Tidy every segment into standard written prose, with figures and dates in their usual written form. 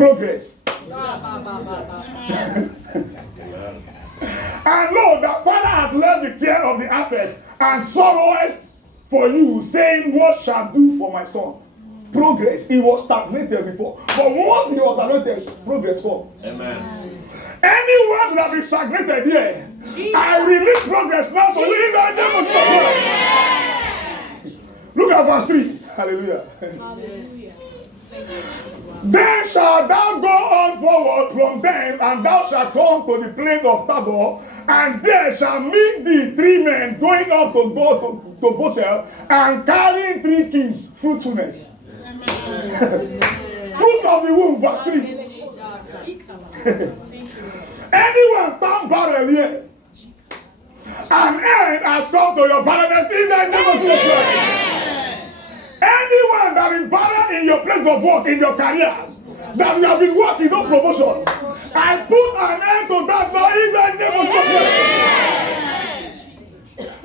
progress. And lo, the father had left the care of the assets and sorrowed for you, saying, what shall do for my son? Progress. He was stagnated before. But once he was anointed, progress come. Amen. Anyone that is stagnated here, Jesus. I release progress now for you in the name of Jesus. Look at verse 3. Hallelujah. Hallelujah. Then shalt thou go on forward from thence, and thou shalt come to the plain of Tabor, and there shall meet thee 3 men going up to go to Bethel, and carrying 3 keys, fruitfulness. Fruit of the womb, verse 3. Anyone turn barren here, an end has come to your barrenness in the name of Jesus. Anyone that is barren in your place of work, in your careers, that you have been working, no promotion, I put an end to that now in the name of Jesus.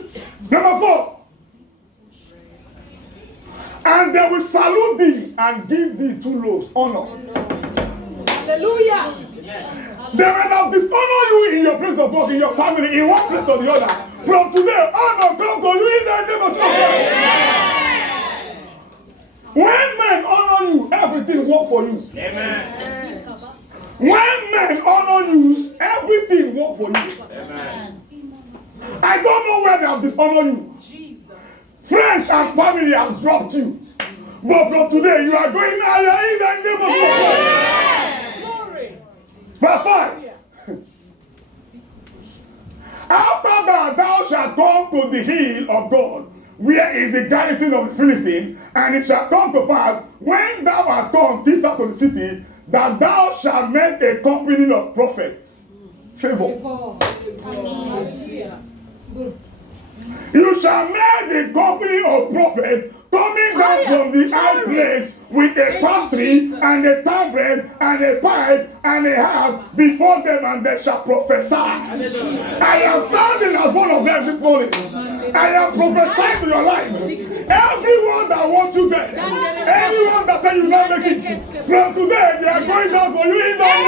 Number 4. And they will salute thee and give thee 2 loaves, honor. Hallelujah. They might have dishonored you in your place of work, in your family, in one place or the other. From today, honor comes to you in the name of Jesus. When men honor you, everything works for you. Amen. When men honor you, everything works for you. Amen. I don't know where they have dishonored you. Friends and family have dropped you. But from today, you are going higher in the name of Jesus. Verse 5. After that, thou shalt come to the hill of God, where is the garrison of the Philistines, and it shall come to pass, when thou art come thither to the city, that thou shalt meet a company of prophets. Favor. You shall meet the company of prophets coming down from the high place with a pastry and a tabret and a pipe and a harp before them, and they shall prophesy. I am standing as one of them this morning. I am prophesying to your life. Everyone that wants you there, anyone that says you will not make it, from today they are going down for you in the name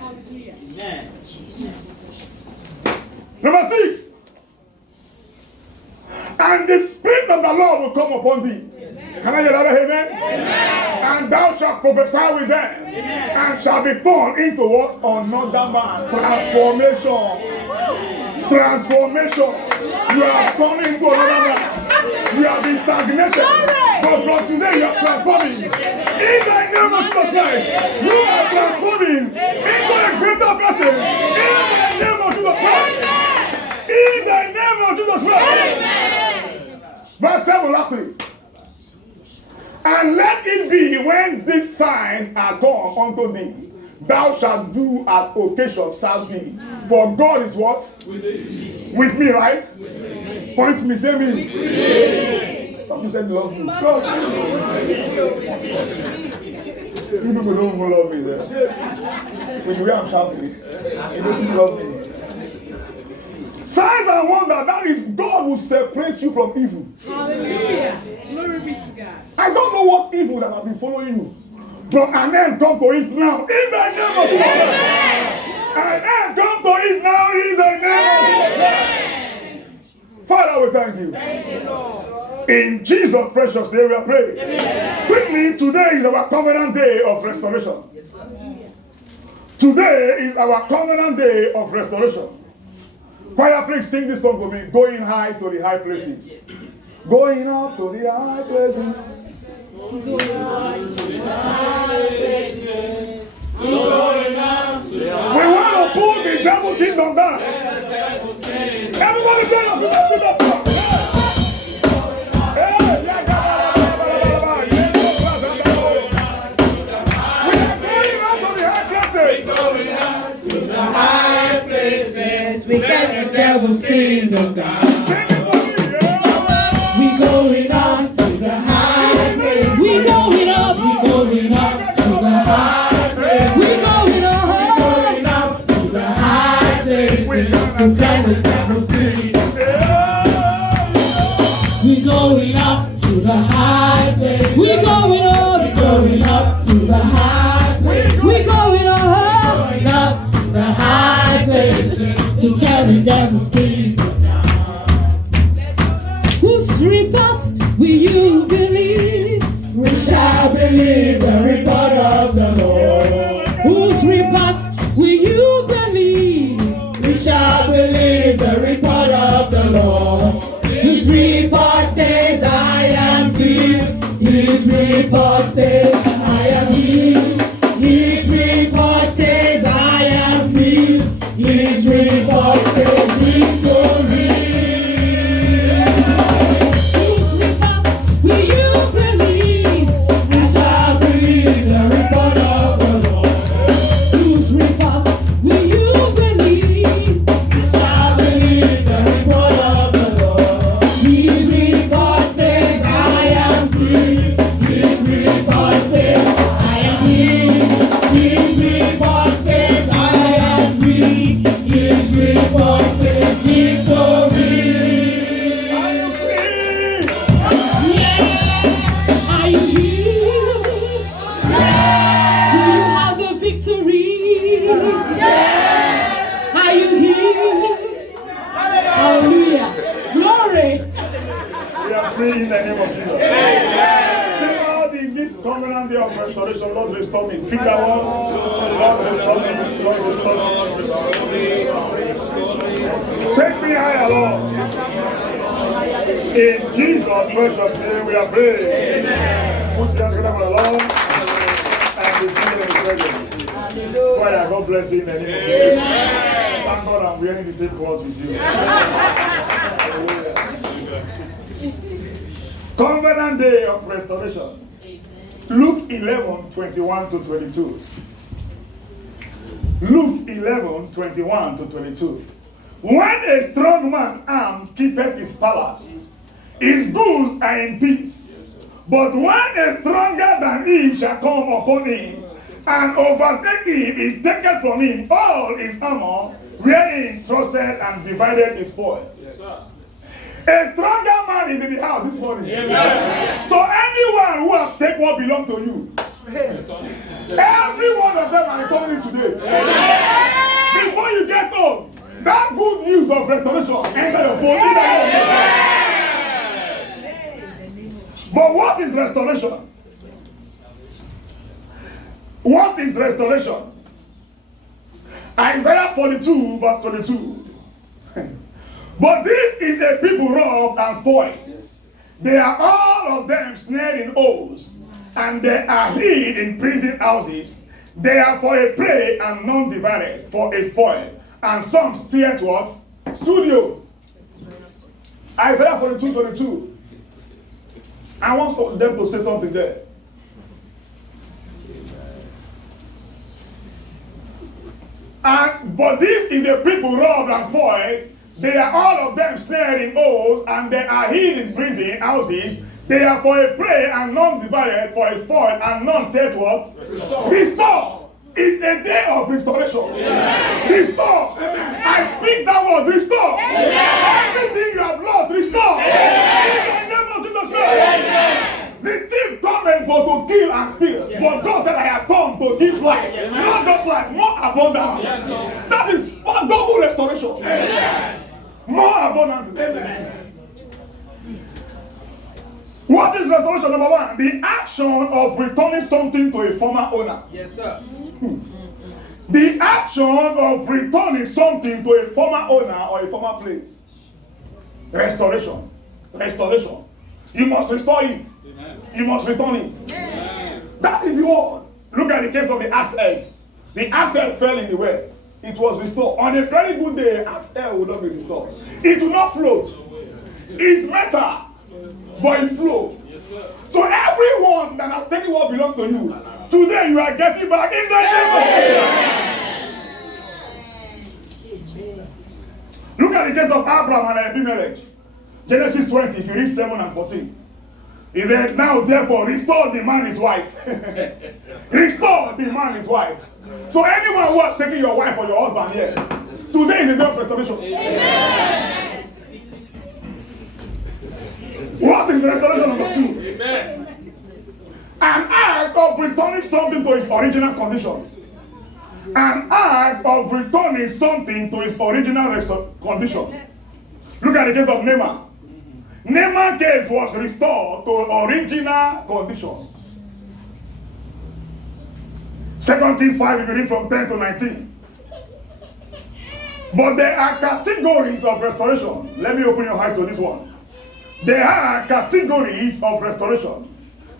of Jesus. Number 6. And the Spirit of the Lord will come upon thee. Amen. Can I hear that? Amen? Amen. And thou shalt prophesy with them. Amen. And shall be turned into what? Another man. Transformation. Transformation. You are turned into another man. You have been stagnated. But from today you are transforming. In the name of Jesus Christ, you are transforming into a greater person. In the name of Jesus Christ. In the name of Jesus Christ. Verse 7 lastly. And let it be when these signs are come unto thee, thou shalt do as occasion shall be. For God is what? With me, right? Point me, say me. I thought you said love me. You people don't even love me there. With the way I'm shouting, you don't love me. Signs and wonders, that is, God will separate you from evil. Hallelujah. Glory be to God. I don't know what evil that have been following you. But an end come to it now in the name of Jesus. An end come to it now in the name of Jesus. Father, we thank you. Thank you, Lord. In Jesus' precious name we are praying. Quickly, today is our covenant day of restoration. Today is our covenant day of restoration. Choir, please sing this song for me. Going high to the high places. Going up to the high places. Going high to the high places. Going up to the high. We want to pull the devil kingdom down. Everybody turn up to the floor. We got the devil's kingdom down. We going up to the high place. We going up. We going up to the high place. We going up to the high place. To tell the devil's kingdom. We going up to the high place. We going up. We going up. to the high place. We're going up to the high place to tell the devil's scheme. Whose report will you believe? We shall believe the report of the Lord. Whose report will you believe? We shall believe the report of the Lord. His report says I am healed. His report says I am healed. His report says I am healed. His report says victory. Whose report will you believe? I shall believe the report of the Lord. Whose report will you believe? I shall believe the report of the Lord. His report says I am free. His report says I am healed. His report says I am free. His report says victory. Are you free? Yeah. Are you healed? Yeah. Do you have the victory? Yeah. Are you healed? Hallelujah. Glory. We are free in the name of Jesus. Say, Lord, in this covenant day of restoration, Lord, restore me. Speak that word. Lord, restore me. Lord, restore me. Take me higher, Lord. In Jesus' precious name, we are praying. Put your hands together for the Lord and receive in His presence. Father, God bless you in the name of Jesus. Thank God I'm wearing the same clothes with you. Covenant day of restoration. Luke 11:21-22. Luke 11:21-22. When a strong man armed keepeth his palace, his goods are in peace. But when a stronger than he shall come upon him, and overtake him, he taketh from him all his armor, wherein he trusted, and divided his spoil. Yes, sir. A stronger man is in the house this morning. Yes, so anyone who has taken what belongs to you, every one of them are returning today. Yes. Before you get home, that good news of restoration enter your phone. Yes. But what is restoration? What is restoration? Isaiah 42 verse 22. But this is a people robbed and spoiled. They are all of them snared in holes, and they are hid in prison houses. They are for a prey and none divided, for a spoil. And some steer to what? Studios. Isaiah 42:22. I want them to say something there. But this is a people robbed and spoiled. They are all of them snared in holes, and they are hid in prison houses. They are for a prey and none divided, for a spoil, and none said what? Restore. Restore. It's a day of restoration. Yeah. Restore. I pick that word, restore. Yeah. Everything you have lost, restore. Yeah. In the name of Jesus Christ. Yeah. The thief come and go to kill and steal. Yes. But God said, I have come to give life. Yes. Not just life, more abundant. Yes. That is double restoration. Yes. More abundant. Amen. What is restoration? Number one, the action of returning something to a former owner. Yes, sir. The action of returning something to a former owner or a former place. Restoration. Restoration. You must restore it. Amen. You must return it. Amen. That is the word. Look at the case of the axe egg. The axe egg fell in the well. It was restored. On a very good day, axe egg will not be restored. It will not float. It's metal, but it flows. Yes, sir. So everyone that has taken what belongs to you, today you are getting back in the name of Jesus. Look at the case of Abraham and Abimelech. Genesis 20, if you read 7 and 14. He said, now therefore restore the man his wife. Restore the man his wife. So anyone who has taken your wife or your husband here, today is the day of restoration. Amen. What is restoration number 2? Amen. An act act of returning something to its original condition. An act of returning something to its original condition. Look at the case of Naaman. Naaman's case was restored to original condition. 2 Kings 5, if you read from 10 to 19. But there are categories of restoration. Let me open your eye to this one. There are categories of restoration.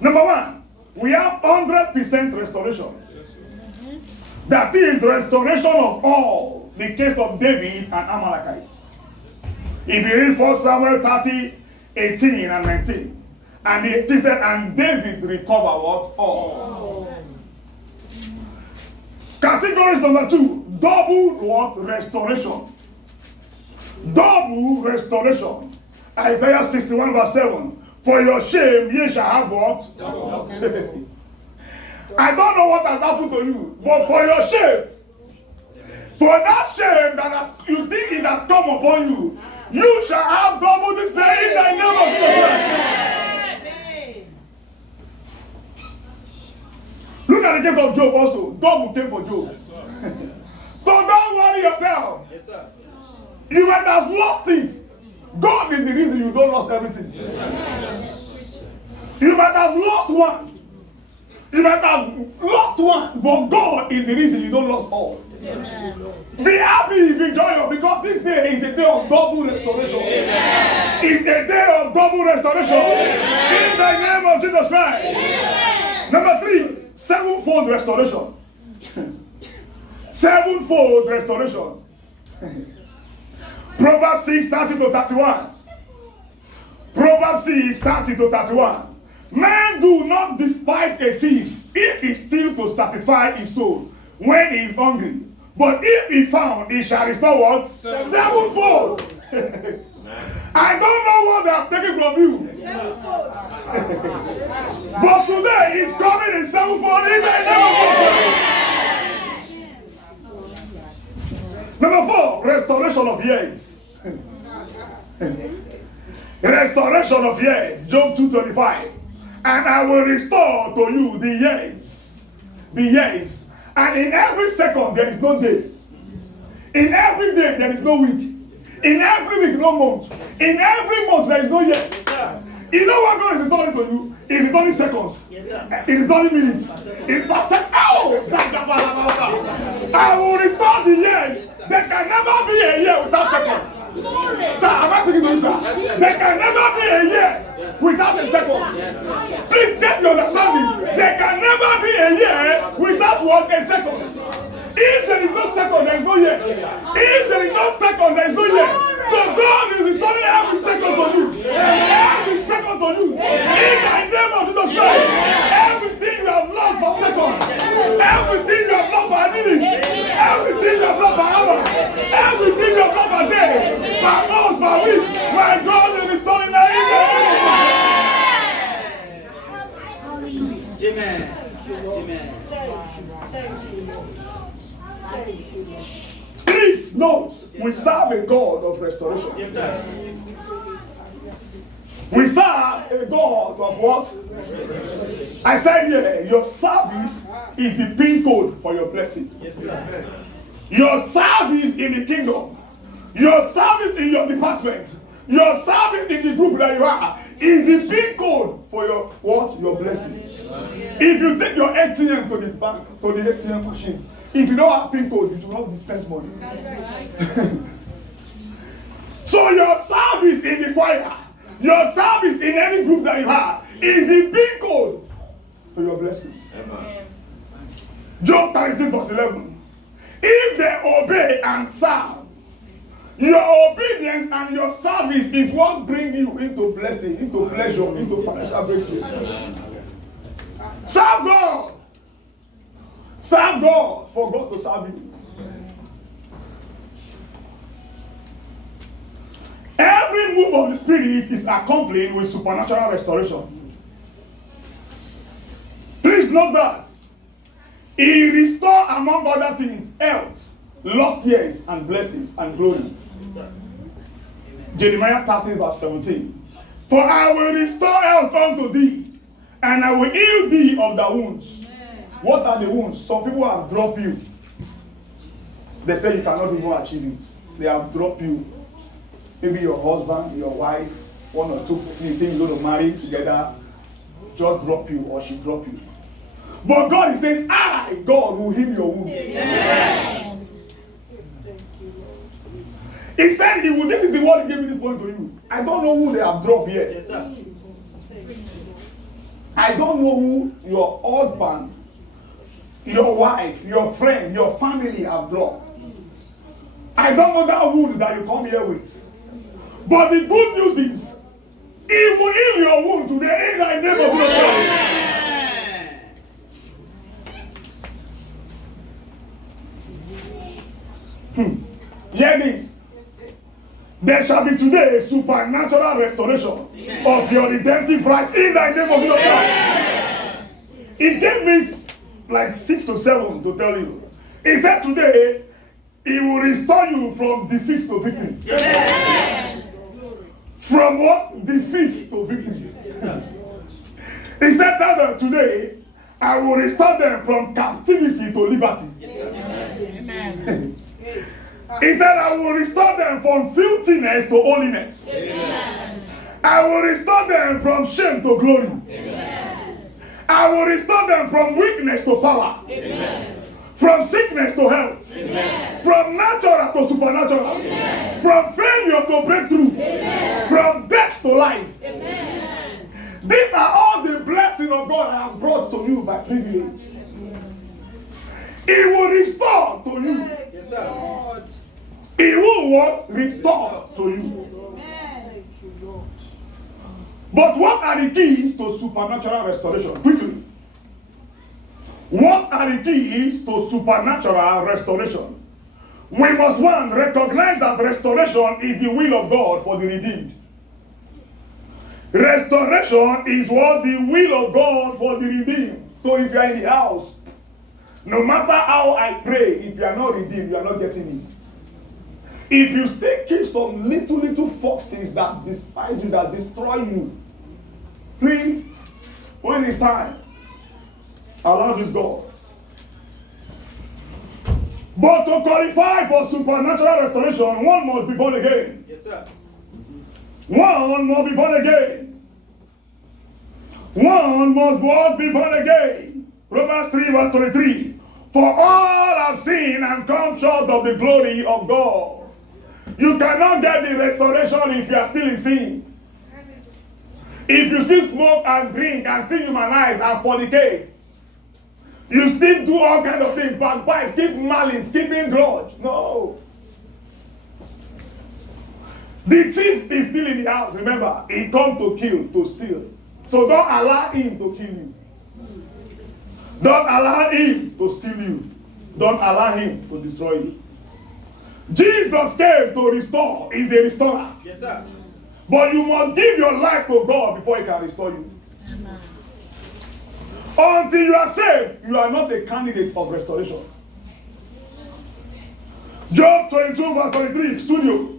Number one, we have 100% restoration. That is restoration of all. The case of David and Amalekites. If you read 1 Samuel 30, 18 and 19. And it said, and David recovered what? All. Categories number two, double what? Restoration. Double restoration. Isaiah 61 verse 7. For your shame ye shall have what? Double. I don't know what has happened to you, but for your shame, for that shame that you think it has come upon you, you shall have double this day in the name of Jesus. Look at the case of Job also. Double came for Job. So don't worry yourself. Yes, sir. You might have lost it. God is the reason you don't lost everything. Yes, you might have lost one. You might have lost one, but God is the reason you don't lost all. Amen. Be happy, be joyful, because this day is the day of double restoration. Amen. It's the day of double restoration. Amen. In the name of Jesus Christ. Amen. Number three, sevenfold restoration. Sevenfold restoration. Proverbs 6, 30 to 31. Proverbs 6, 30 to 31. Man do not despise a thief if he steals to satisfy his soul when he is hungry. But if he found, he shall restore what? Sevenfold. I don't know what they have taken from you. Sevenfold. But today he's coming in sevenfold in the name of God. Number 4, restoration of years. Restoration of years. Job 2:25. And I will restore to you the years. The years. And in every second there is no day. In every day there is no week. In every week no month. In every month there is no year. You know what God is returning to you? He is returning seconds. It is returning minutes. In per second. I will restore the years. There can never be a year without second. Sir, I'm not speaking to you, sir. There can never be a year without a second. Please get your understanding. There can never be a year without what? A second. If there is no second, there is no year. If there is no second, there is no year. So God is returning every second to you. Every second to you. In the name of Jesus Christ. Everything you have lost for second. Everything you have lost by minute. Everything you have lost by hour. Everything you have lost by day. By month, by week. My God is restoring that. Amen. Amen. Please note, we serve a God of restoration. Yes, sir. We serve a God of what? I said here, your service is the pin code for your blessing. Yes, sir. Your service in the kingdom, your service in your department, your service in the group that you are is the pin code for your what? Your blessing. If you take your ATM to the bank, to the ATM machine, if you don't have pin code, you do not dispense money. That's right. So your service in the choir, your service in any group that you have is the pin code to your blessing. Amen. Job 36 verse 11. If they obey and serve, your obedience and your service is what brings you into blessing, into pleasure, into financial breakthrough. Serve God. Serve God for God to serve you. Every move of the Spirit is accompanied with supernatural restoration. Please note that He restores, among other things, health, lost years, and blessings and glory. Jeremiah 30 verse 17. For I will restore health unto thee, And I will heal thee of the wounds. What are the wounds? Some people have dropped you. They say you cannot even achieve it. They have dropped you. Maybe your husband, your wife, one or two people you think you're going to marry together, just drop you or she drop you. But God is saying, I, God, will heal your wound. Amen. He said he will. This is the word he gave me this point to you. I don't know who they have dropped yet. Yes, sir. I don't know who your husband, your wife, your friend, your family have dropped. I don't know that wound that you come here with. But the good news is, he will heal your wound today in the name of Jesus. Hear this. There shall be today a supernatural restoration of your redemptive rights in the name of Jesus Christ. He gave me like 6 to 7 to tell you. He said today, he will restore you from defeat to victory. From what? Defeat to victory. He said that today, I will restore them from captivity to liberty. Amen. He said, I will restore them from filthiness to holiness. Amen. I will restore them from shame to glory. Amen. I will restore them from weakness to power. Amen. From sickness to health. Amen. From natural to supernatural. Amen. From failure to breakthrough. Amen. From death to life. Amen. These are all the blessings of God I have brought to you by privilege. He will restore to you. Yes, sir. He will what? Restore to you. Thank you, Lord. But what are the keys to supernatural restoration? Quickly. What are the keys to supernatural restoration? We must, one, recognize that restoration is the will of God for the redeemed. Restoration is what? The will of God for the redeemed. So if you are in the house, no matter how I pray, if you are not redeemed, you are not getting it. If you still keep some little foxes that despise you, that destroy you, please, when it's time, allow this God. But to qualify for supernatural restoration, one must be born again. Yes, sir. One must be born again. One must be born again. Romans 3 verse 23. For all have sinned and come short of the glory of God. You cannot get the restoration if you are still in sin. If you still smoke and drink and still humanize and fornicate, you still do all kinds of things, backbite, keep malice, keeping grudge. No. The thief is still in the house. Remember, he come to kill, to steal. So don't allow him to kill you. Don't allow him to steal you. Don't allow him to destroy you. Jesus came to restore. He's a restorer. Yes, sir. But you must give your life to God before he can restore you. Amen. Until you are saved, you are not a candidate of restoration. Job 22 verse 23, studio.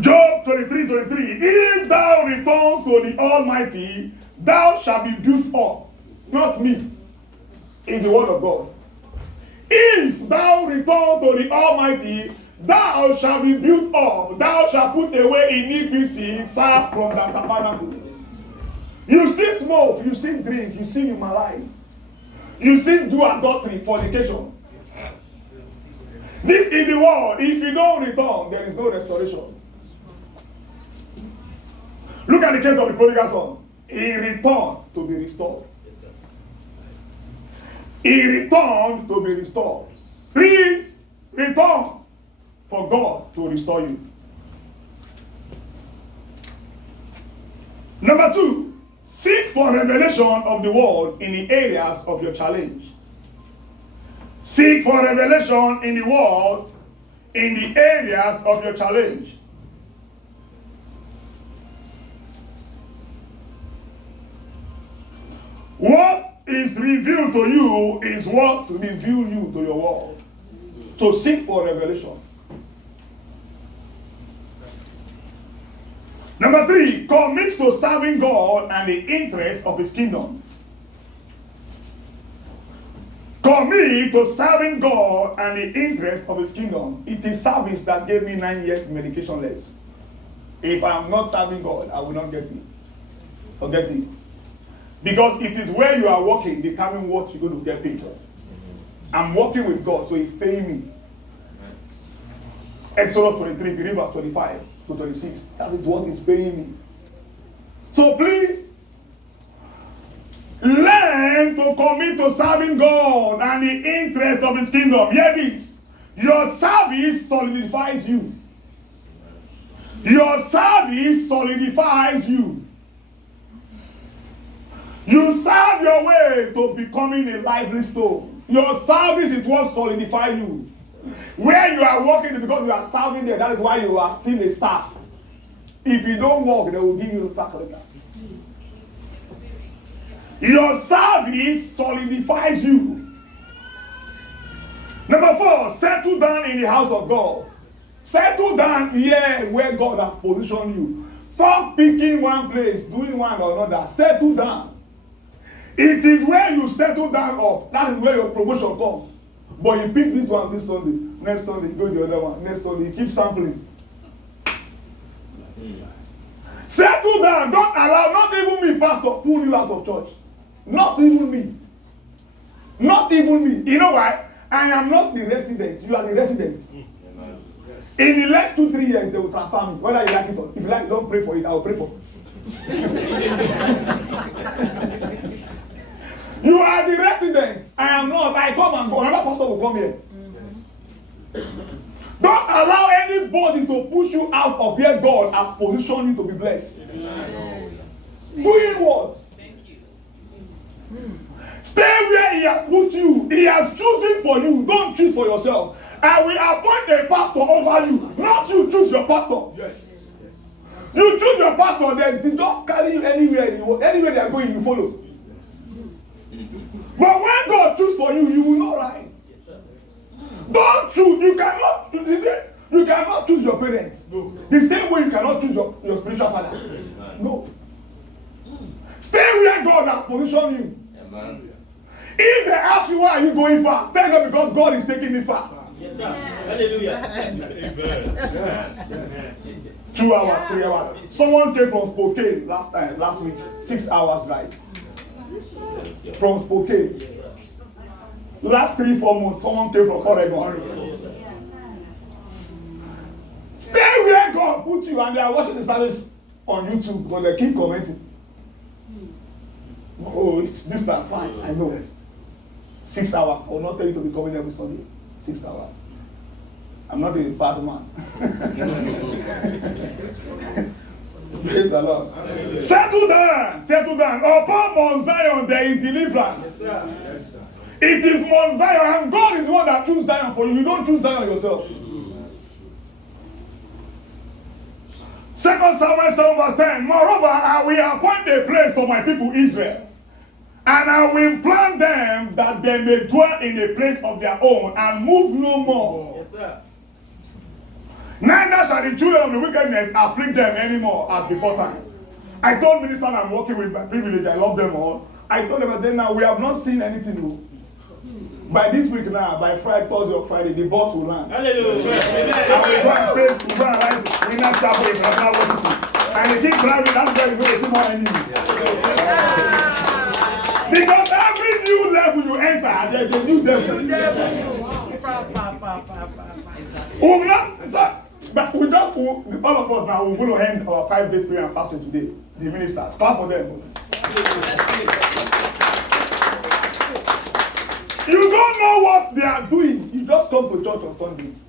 Job 23:23. If thou return to the Almighty, thou shalt be built up. Not me. It's the word of God. If thou return to the Almighty, thou shalt be built up. Thou shalt put away iniquity far from the tabernacle. You still smoke, you still drink, you still humanize. You still do adultery, fornication. This is the word. If you don't return, there is no restoration. Look at the case of the prodigal son. He returned to be restored. Yes, sir. He returned to be restored. Please return for God to restore you. Number 2, seek for revelation of the word in the areas of your challenge. Seek for revelation in the word in the areas of your challenge. What is revealed to you is what reveals you to your world. So seek for revelation. Number 3, commit to serving God and the interests of his kingdom. Commit to serving God and the interests of his kingdom. It is service that gave me 9 years medication less. If I am not serving God, I will not get it. Forget it. Because it is where you are working determine what you're going to get paid. I'm working with God, so he's paying me. Exodus 23, verse 25 to 26. That is what he's paying me. So please, learn to commit to serving God and the interests of his kingdom. Hear this. Your service solidifies you. Your service solidifies you. You serve your way to becoming a lively stone. Your service is what solidifies you. Where you are working because you are serving there, that is why you are still a staff. If you don't work, they will give you a sack later. Your service solidifies you. Number 4, settle down in the house of God. Settle down here where God has positioned you. Stop picking one place, doing one or another. Settle down. It is where you settle down off. That is where your promotion comes. But you pick this one this Sunday. Next Sunday, you go to the other one. Next Sunday, you keep sampling. Settle down. Don't allow, not even me, pastor, pull you out of church. Not even me. Not even me. You know why? I am not the resident. You are the resident. In the next 2-3 years, they will transfer me. Whether you like it or not. If you like, don't pray for it. I will pray for it. You are the resident. I am not. I come and go. Another pastor will come here. Don't allow anybody to push you out of where God has positioned you to be blessed. Doing what? Stay where he has put you. He has chosen for you. Don't choose for yourself. I will appoint a pastor over you. Not you choose your pastor. Yes. You choose your pastor, then they just carry you anywhere you want. Anywhere they are going, you follow. But when God chooses for you, you will not rise. Don't choose. You cannot. You cannot choose your parents. No. The same way you cannot choose your spiritual father. No. Stay where God has positioned you. Amen. If they ask you why are you going far, tell them because God is taking me far. Yes, sir. Hallelujah. Amen. 2 hours, 3 hours. Someone came from Spokane last week. 6 hours ride. From Spokane. Last 3-4 months, someone came from Oregon. Stay where God put you, and they are watching the service on YouTube because they keep commenting. Oh, it's distance, fine. I know. 6 hours. I will not tell you to be coming every Sunday. 6 hours. I'm not a bad man. Praise the Lord. Settle down. Settle down. Upon Mount Zion there is deliverance. Yes, sir. It is Mount Zion, and God is the one that chooses Zion for you. You don't choose Zion yourself. 2 Samuel 7 verse 10. Moreover, I will appoint a place for my people Israel, and I will plant them that they may dwell in a place of their own and move no more. Yes, sir. Neither shall the children of the wickedness afflict them anymore as before time. I told minister I'm working with by privilege, I love them all. I told them that now we have not seen anything new. By this week now, by Friday, Thursday or Friday, the boss will land. Hallelujah. And we go and pray, we go and write in that chapel in another Washington. And they keep driving, that's why you go to see more enemies. Because every new level you enter, there's a new devil. But we don't, all of us now, we're going to end our 5-day prayer and fasting today. The ministers, clap for them. You don't know what they are doing. You just come to church on Sundays.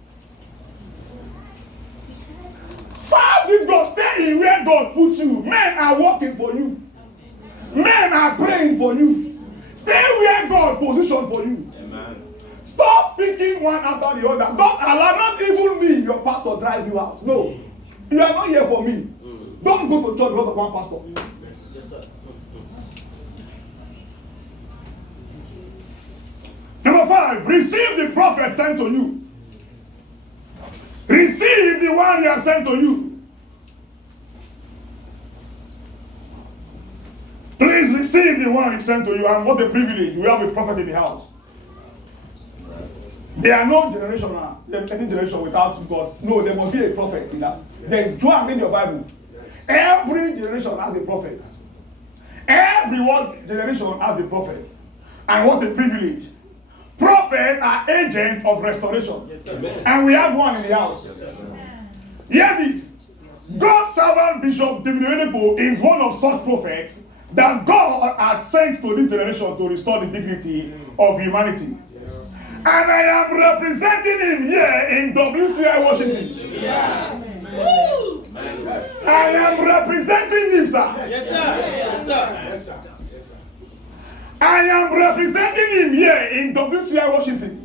Serve this God. Stay in where God puts you. Men are working for you. Men are praying for you. Stay where God positioned for you. Amen. Stop picking one after the other. Don't allow, not even me, your pastor, drive you out. No. You are not here for me. Don't go to church because of one pastor. Yes, sir. Number 5, receive the prophet sent to you. Receive the one he has sent to you. receive the one he sent to you, and what a privilege. We have a prophet in the house. There are no generation now, any generation without God. No, there must be a prophet in that. Then go and read your Bible. Every generation has a prophet. Every one generation has a prophet. And what a privilege. Prophets are agents of restoration. Yes, and we have one in the house. Hear this. God's servant Bishop David Oyedepo is one of such prophets that God has sent to this generation to restore the dignity of humanity. And I am representing him here in WCI Washington. Yeah. I am representing him, sir. Yes, sir. Yes, sir. Yes, sir. I am representing him here in WCI Washington.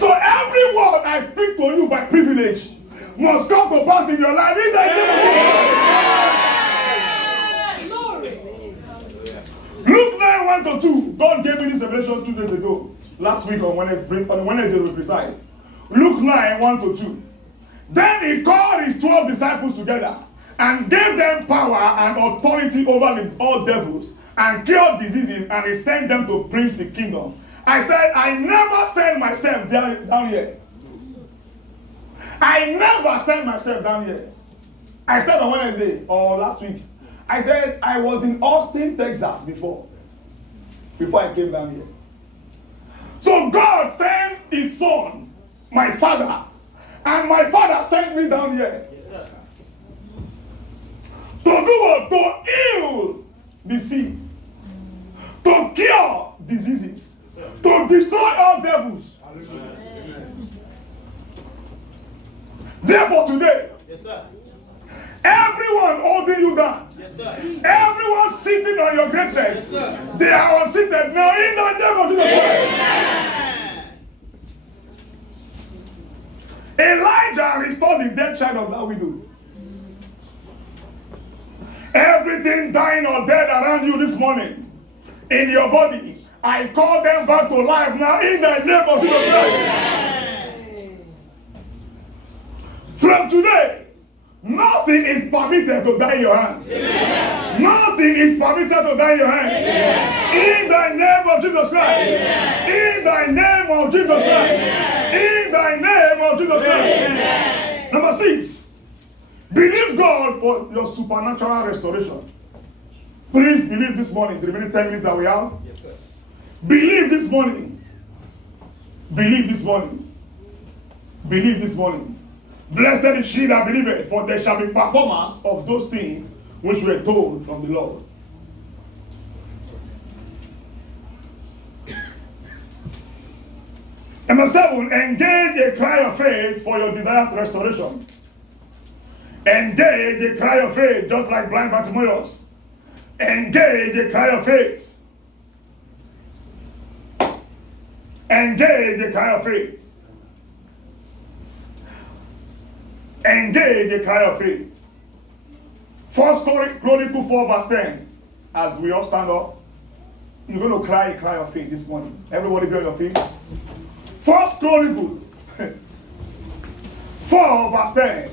So every word I speak to you by privilege must come to pass in your life in the name of Jesus. Luke 9:1-2. God gave me this revelation 2 days ago. Last week on Wednesday to be precise. Luke 9:1-2. Then he called his 12 disciples together and gave them power and authority over all devils and cured diseases, and he sent them to preach the kingdom. I said, I never sent myself down here. I never sent myself down here. I said on Wednesday or last week, I said I was in Austin, Texas before I came down here. So God sent his son, my father, and my father sent me down here. Yes, sir. To do what? To heal the sick, to cure diseases, to destroy all devils. Therefore today, Yes, sir. everyone holding you down, Yes, sir. everyone sitting on your greatness, they are unseated now in the name of Jesus Christ. Elijah restored the dead child of that widow. Everything dying or dead around you this morning, in your body, I call them back to life now in the name of Jesus Christ. From today, nothing is permitted to die in your hands. Amen. Nothing is permitted to die in your hands. Amen. In the name of Jesus Christ. Amen. In the name of Jesus Christ. Amen. In the name of Jesus Christ. Amen. Number 6, believe God for your supernatural restoration. Please believe this morning, the remaining 10 minutes that we have. Yes, sir. Believe this morning. Believe this morning. Believe this morning. Blessed is she that believeth, for there shall be performance of those things which were told from the Lord. Number 7, engage a cry of faith for your desired restoration. Engage a cry of faith, just like blind Bartimaeus. Engage a cry of faith. Engage a cry of faith. Engage a cry of faith. 1 Chronicles 4:10. As we all stand up, you're going to cry a cry of faith this morning. Everybody be on your feet. 1 Chronicles 4:10.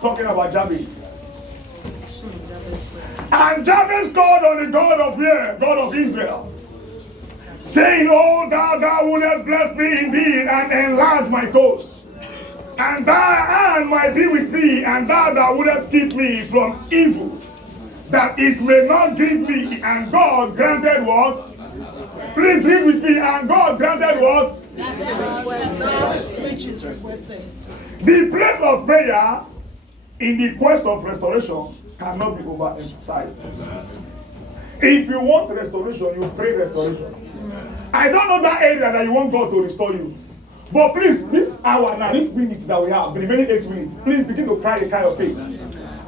Talking about Jabez. And Jabez called on the God of Israel, saying, "Oh, thou wouldest bless me indeed and enlarge my coast. And thy hand might be with me, and thou wouldest keep me from evil, that it may not grieve me." And God granted what? Please read with me. And God granted what? The place of prayer in the quest of restoration cannot be overemphasized. If you want restoration, you pray restoration. I don't know that area that you want God to restore you. But please, this hour now, this minute that we have, the remaining 8 minutes, please begin to cry a cry of faith.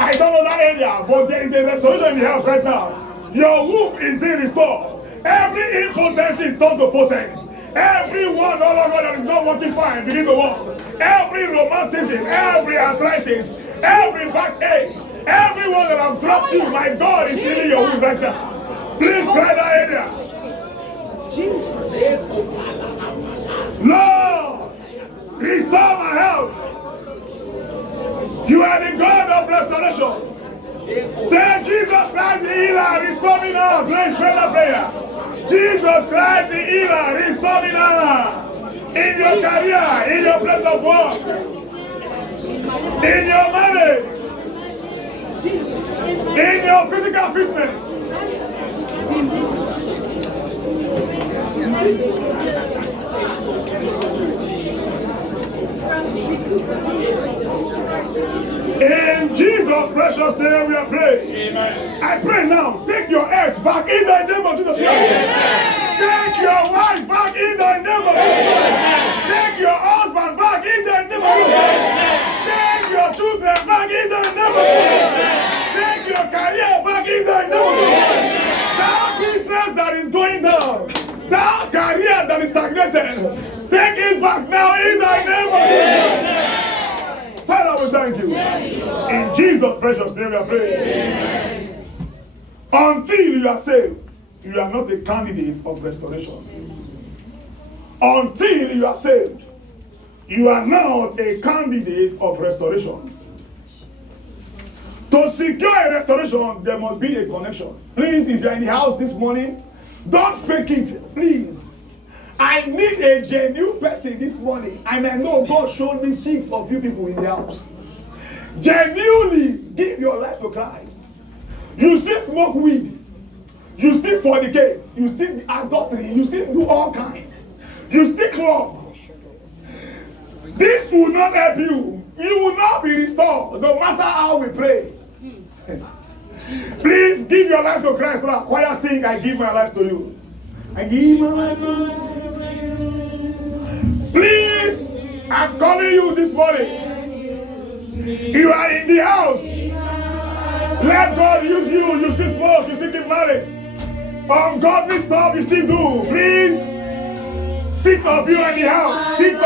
I don't know that area, but there is a restoration in the house right now. Your womb is being restored. Every impotence is turned to potence. Everyone all over that is not working fine, begin to work. Every romanticism, every arthritis, every backache, everyone that have dropped you, my God is healing your womb right now. Please cry that area. Lord, restore my health. You are the God of restoration. Say, Jesus Christ the healer, restore me now. Please pray that prayer. Jesus Christ the healer, restore me now. In your career, in your place of work, in your marriage, in your physical fitness. In Jesus' precious name we are praying. Amen. I pray now, take your heads back in the name of Jesus. Take your wife back in the name of Jesus. Take your husband back in the name of Jesus. Take your children back in the name of Jesus. Take your career back in the name of Jesus. That business that is going down, that career that is stagnated, take it back now in the name of Jesus. Father, we thank you. In Jesus' precious name we are praying. Until you are saved, you are not a candidate of restoration. Until you are saved, you are not a candidate of restoration. To secure a restoration, there must be a connection. Please, if you are in the house this morning, don't fake it, please. I need a genuine person this morning, and I know God showed me 6 of you people in the house. Genuinely give your life to Christ. You see smoke weed, you see fornicate, you see adultery, you see do all kind, you see club. This will not help you. You will not be restored, no matter how we pray. Please give your life to Christ. Choir sing, I give my life to you. I give my life to you. Please, I'm calling you this morning. You are in the house. Let God use you. You still smoke, you still keep marriage. Ungodly stuff you still do. Please, 6 of you in the house. 6 of